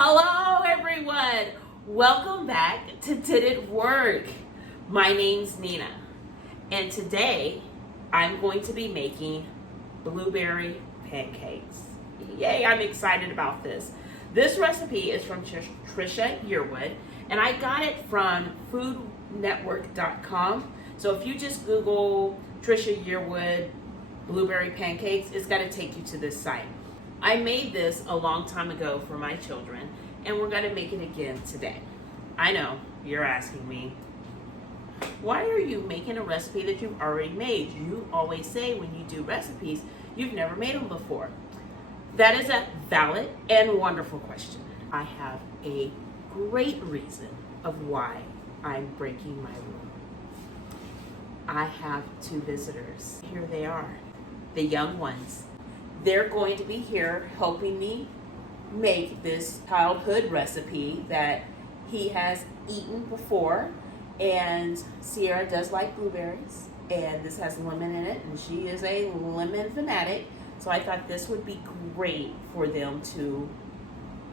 Hello everyone! Welcome back to Did It Work? My name's Nina, and today I'm going to be making blueberry pancakes. Yay, I'm excited about this. This recipe is from Trisha Yearwood, and I got it from foodnetwork.com. So if you just Google Trisha Yearwood blueberry pancakes, it's going to take you to this site. I made this a long time ago for my children, and we're going to make it again today. I know, you're asking me, why are you making a recipe that you've already made? You always say when you do recipes, you've never made them before. That is a valid and wonderful question. I have a great reason of why I'm breaking my rule. I have two visitors. Here they are, the young ones. They're going to be here helping me make this childhood recipe that he has eaten before. And Sierra does like blueberries, and this has lemon in it, and she is a lemon fanatic. So I thought this would be great for them to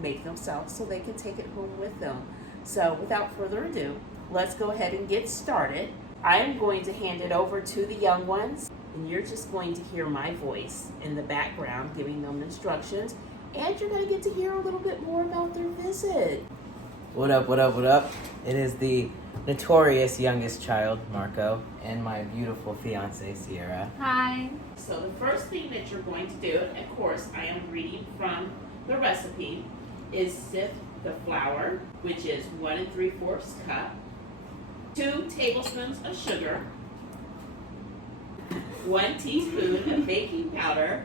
make themselves so they can take it home with them. So without further ado, let's go ahead and get started. I am going to hand it over to the young ones, and you're just going to hear my voice in the background giving them instructions, and you're going to get to hear a little bit more about their visit. What up, what up, what up? It is the notorious youngest child, Marco, and my beautiful fiance, Sierra. Hi. So the first thing that you're going to do, and of course I am reading from the recipe, is sift the flour, which is 1 3/4 cup, 2 tablespoons of sugar, 1 teaspoon of baking powder,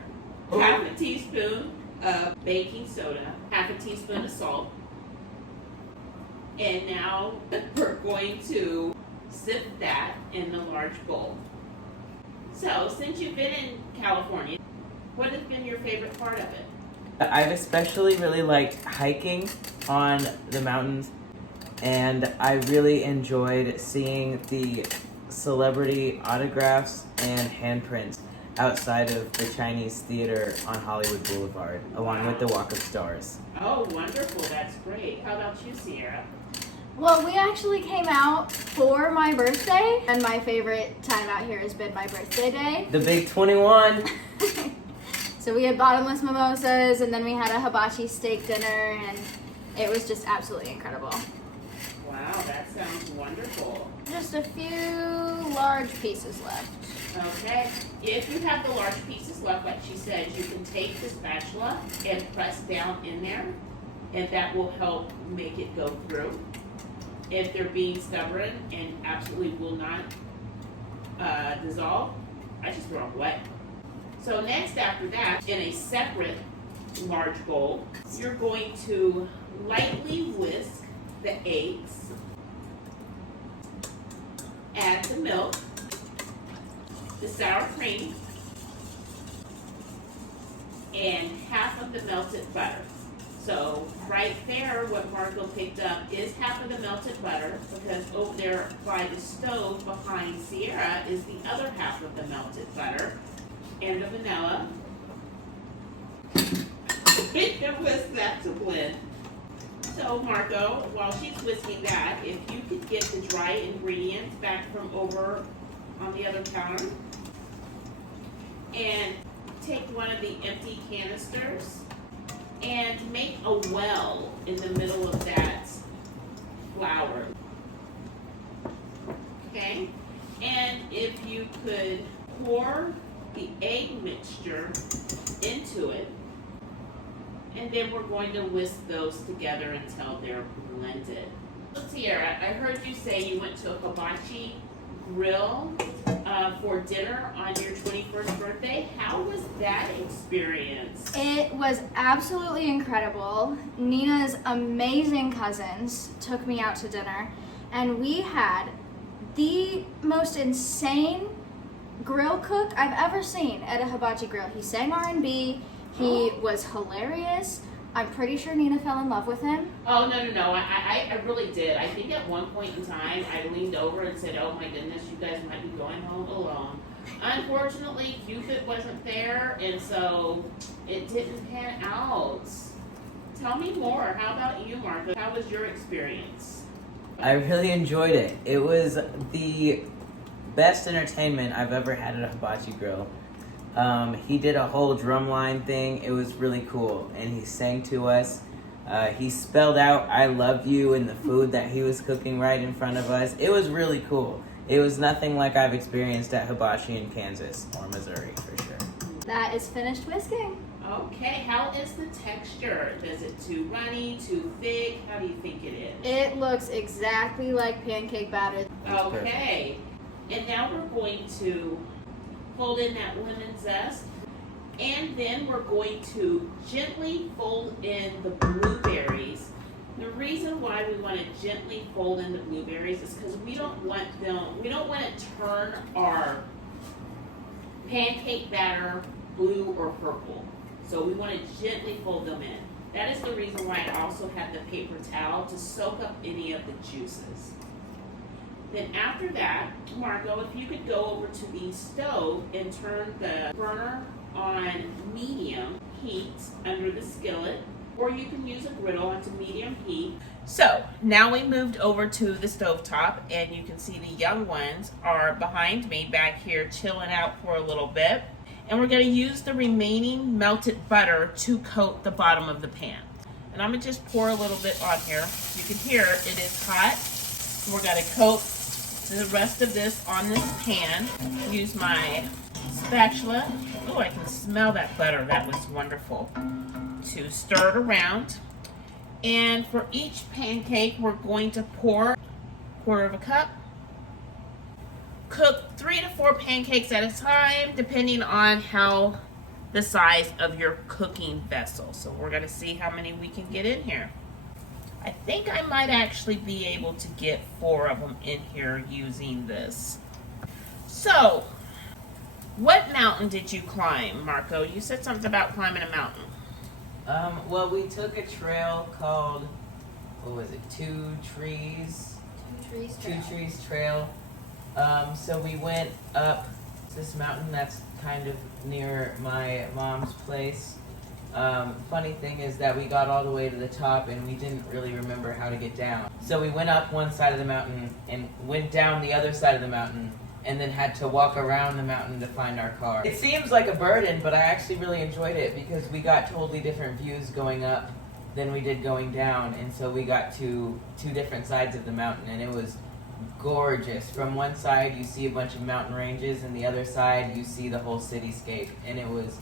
half a teaspoon of baking soda, half a teaspoon of salt. And now we're going to sift that in the large bowl. So since you've been in California, what has been your favorite part of it? I've especially really liked hiking on the mountains, and I really enjoyed seeing the celebrity autographs and handprints outside of the Chinese Theater on Hollywood Boulevard, along with the Walk of Stars. Oh, wonderful. That's great. How about you, Sierra? Well, we actually came out for my birthday, and my favorite time out here has been my birthday day. The Big 21! So we had bottomless mimosas, and then we had a hibachi steak dinner, and it was just absolutely incredible. Wow, that sounds wonderful. Just a few large pieces left. Okay, if you have the large pieces left, like she said, you can take the spatula and press down in there, and that will help make it go through. If they're being stubborn and absolutely will not dissolve, I just throw them wet. So next after that, in a separate large bowl, you're going to lightly whisk the eggs, add the milk, the sour cream, and half of the melted butter. So right there, what Marco picked up is half of the melted butter, because over there by the stove behind Sierra is the other half of the melted butter, and the vanilla. We can whisk that to blend. So Marco, while she's whisking that, if you could get the dry ingredients back from over on the other counter, and take one of the empty canisters and make a well in the middle of that flour. Okay? And if you could pour the egg mixture into it, and then we're going to whisk those together until they're blended. So Sierra, I heard you say you went to a hibachi grill for dinner on your 21st birthday. How was that experience? It was absolutely incredible. Nina's amazing cousins took me out to dinner, and we had the most insane grill cook I've ever seen at a hibachi grill. He sang R&B. He was hilarious. I'm pretty sure Nina fell in love with him. Oh, no. I really did. I think at one point in time, I leaned over and said, oh my goodness, you guys might be going home alone. Unfortunately, Cupid wasn't there, and so it didn't pan out. Tell me more. How about you, Marco? How was your experience? I really enjoyed it. It was the best entertainment I've ever had at a hibachi grill. He did a whole drumline thing. It was really cool, and he sang to us. He spelled out "I love you" in the food that he was cooking right in front of us. It was really cool. It was nothing like I've experienced at hibachi in Kansas or Missouri, for sure. That is finished whisking. Okay, how is the texture? Is it too runny, too thick? How do you think it is? It looks exactly like pancake batter. Okay, and now we're going to fold in that lemon zest, and then we're going to gently fold in the blueberries. The reason why we want to gently fold in the blueberries is because we don't want to turn our pancake batter blue or purple. So we want to gently fold them in. That is the reason why I also have the paper towel to soak up any of the juices. Then after that, Marco, if you could go over to the stove and turn the burner on medium heat under the skillet, or you can use a griddle onto medium heat. So now we moved over to the stovetop, and you can see the young ones are behind me back here chilling out for a little bit. And we're going to use the remaining melted butter to coat the bottom of the pan. And I'm going to just pour a little bit on here. You can hear it is hot. We're going to coat the rest of this on this pan. Use my spatula. Oh, I can smell that butter. That was wonderful. To stir it around. And for each pancake, we're going to pour a quarter of a cup. Cook 3 to 4 pancakes at a time, depending on how the size of your cooking vessel. So we're going to see how many we can get in here. I think I might actually be able to get 4 of them in here using this. So, what mountain did you climb, Marco? You said something about climbing a mountain. Well, we took a trail called, what was it, Two Trees Trail. So we went up this mountain that's kind of near my mom's place. Funny thing is that we got all the way to the top and we didn't really remember how to get down. So we went up one side of the mountain and went down the other side of the mountain and then had to walk around the mountain to find our car. It seems like a burden, but I actually really enjoyed it because we got totally different views going up than we did going down. And so we got to 2 different sides of the mountain, and it was gorgeous. From one side you see a bunch of mountain ranges, and the other side you see the whole cityscape, and it was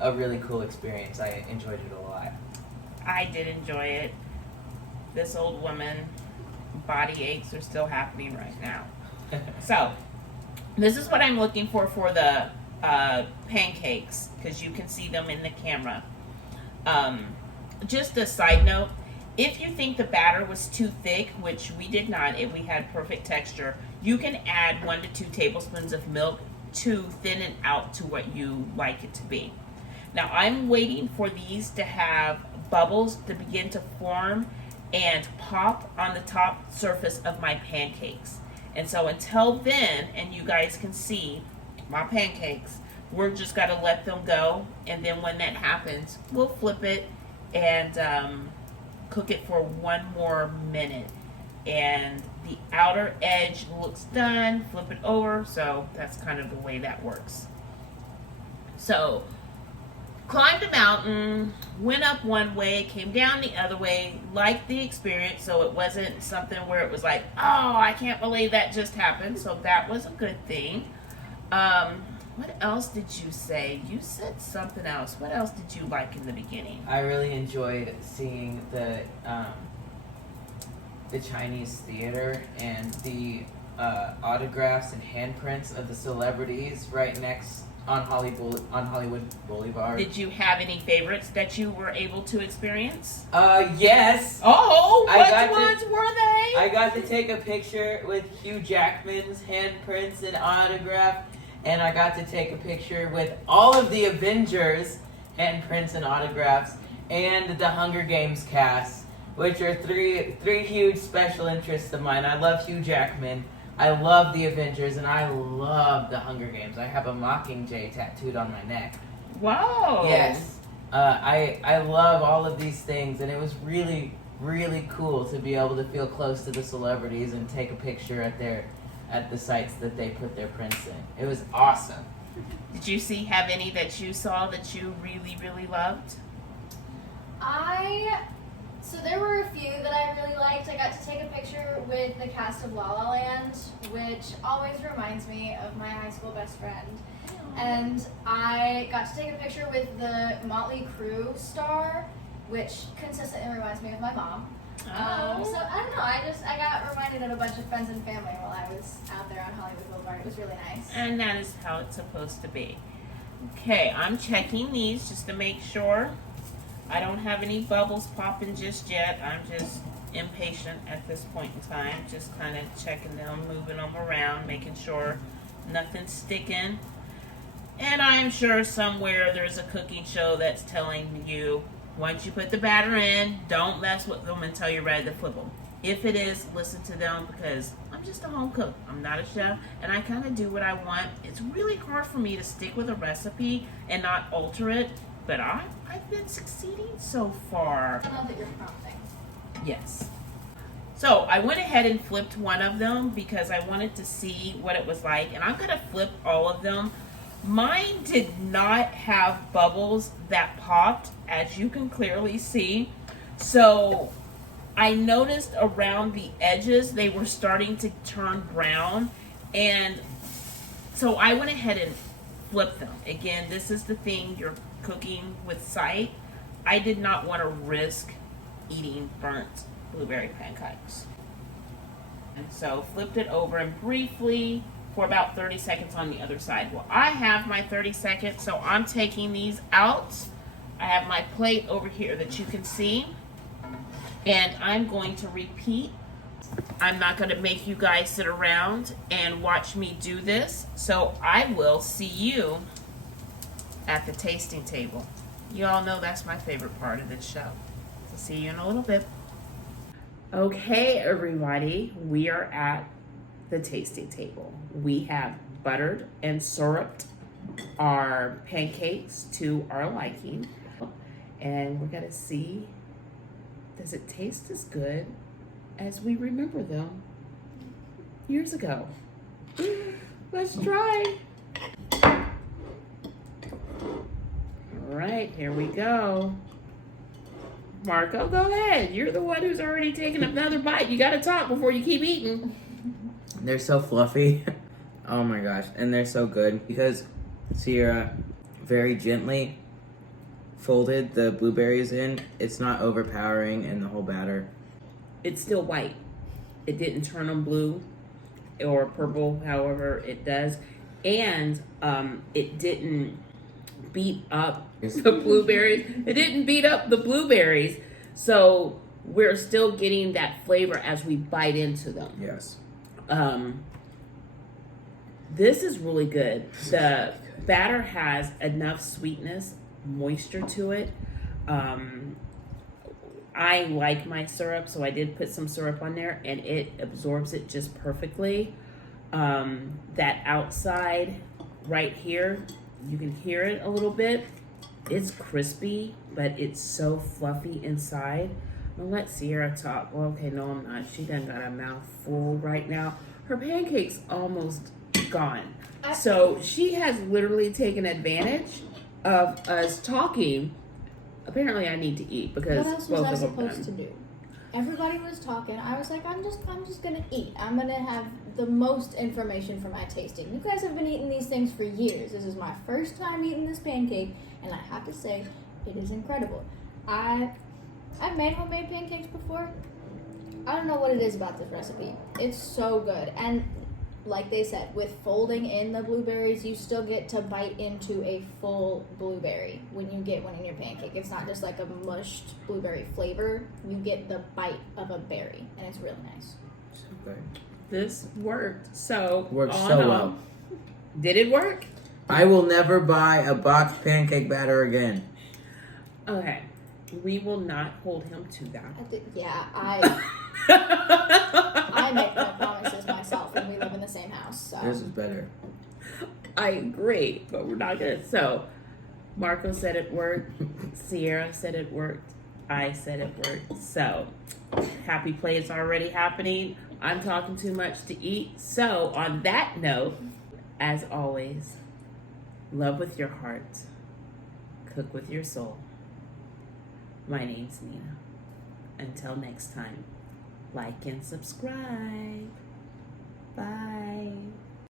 a really cool experience. I enjoyed it a lot. I did enjoy it. This old woman, body aches are still happening right now. So, this is what I'm looking for the pancakes, because you can see them in the camera. Just a side note, if you think the batter was too thick, which we did not, we had perfect texture, you can add 1 to 2 tablespoons of milk to thin it out to what you like it to be. Now I'm waiting for these to have bubbles to begin to form and pop on the top surface of my pancakes. And so until then, and you guys can see my pancakes, we're just got to let them go. And then when that happens, we'll flip it and cook it for 1 more minute. And the outer edge looks done, flip it over. So that's kind of the way that works. So climbed a mountain, went up one way, came down the other way, liked the experience, so it wasn't something where it was like, oh, I can't believe that just happened, so that was a good thing. What else did you say? You said something else. What else did you like in the beginning? I really enjoyed seeing the Chinese theater and the autographs and handprints of the celebrities right next on Hollywood Boulevard. Did you have any favorites that you were able to experience? Yes. Oh, which ones were they? I got to take a picture with Hugh Jackman's handprints and autograph, and I got to take a picture with all of the Avengers handprints and autographs, and the Hunger Games cast, which are three huge special interests of mine. I love Hugh Jackman. I love the Avengers, and I love the Hunger Games. I have a Mockingjay tattooed on my neck. Wow. Yes. I love all of these things, and it was really, really cool to be able to feel close to the celebrities and take a picture at the sites that they put their prints in. It was awesome. Did you have any that you saw that you really, really loved? So there were a few that I really liked. I got to take a picture with the cast of La La Land, which always reminds me of my high school best friend. And I got to take a picture with the Motley Crue star, which consistently reminds me of my mom. So I don't know, I got reminded of a bunch of friends and family while I was out there on Hollywood Boulevard. It was really nice. And that is how it's supposed to be. Okay, I'm checking these just to make sure. I don't have any bubbles popping just yet. I'm just impatient at this point in time. Just kind of checking them, moving them around, making sure nothing's sticking. And I'm sure somewhere there's a cooking show that's telling you, once you put the batter in, don't mess with them until you're ready to flip them. If it is, listen to them, because I'm just a home cook. I'm not a chef, and I kind of do what I want. It's really hard for me to stick with a recipe and not alter it, but I've been succeeding so far. I know that you're prompting. Yes. So I went ahead and flipped one of them because I wanted to see what it was like, and I'm going to flip all of them. Mine did not have bubbles that popped, as you can clearly see. So I noticed around the edges they were starting to turn brown, and so I went ahead and flipped them. Again, this is the thing, you're cooking with sight. I did not want to risk eating burnt blueberry pancakes. And so flipped it over and briefly for about 30 seconds on the other side. Well, I have my 30 seconds, so I'm taking these out. I have my plate over here that you can see, and I'm going to repeat. I'm not going to make you guys sit around and watch me do this, so I will see you at the tasting table. You all know that's my favorite part of this show. So see you in a little bit. Okay, everybody, we are at the tasting table. We have buttered and syruped our pancakes to our liking, and we're gonna see, does it taste as good as we remember them years ago? Let's try. All right, here we go. Marco, go ahead. You're the one who's already taken another bite. You gotta talk before you keep eating. They're so fluffy. Oh my gosh. And they're so good because Sierra very gently folded the blueberries in. It's not overpowering in the whole batter. It's still white. It didn't turn them blue or purple, however it does. And it didn't beat up the blueberries. It didn't beat up the blueberries. So we're still getting that flavor as we bite into them. Yes. This is really good. The batter has enough sweetness, moisture to it. I like my syrup, so I did put some syrup on there, and it absorbs it just perfectly. That outside right here, you can hear it a little bit. It's crispy, but it's so fluffy inside. I'll let Sierra talk. Well, okay, no, I'm not. She done got a mouth full right now. Her pancake's almost gone. So she has literally taken advantage of us talking. Apparently I need to eat because what else was I supposed to do? Everybody was talking. I was like, I'm just gonna eat. I'm gonna have the most information for my tasting. You guys have been eating these things for years. This is my first time eating this pancake, and I have to say, it is incredible. I've made homemade pancakes before. I don't know what it is about this recipe. It's so good. And like they said, with folding in the blueberries, you still get to bite into a full blueberry when you get one in your pancake. It's not just like a mushed blueberry flavor. You get the bite of a berry, and it's really nice. So good. This worked so well. Did it work? I will never buy a boxed pancake batter again. Okay. We will not hold him to that. I make my promises myself, and we live in the same house. So This is better. I agree, but we're not gonna. So Marco said it worked. Sierra said it worked. I said it worked. So, happy play is already happening. I'm talking too much to eat. So, on that note, as always, love with your heart, cook with your soul. My name's Nina. Until next time, like and subscribe. Bye.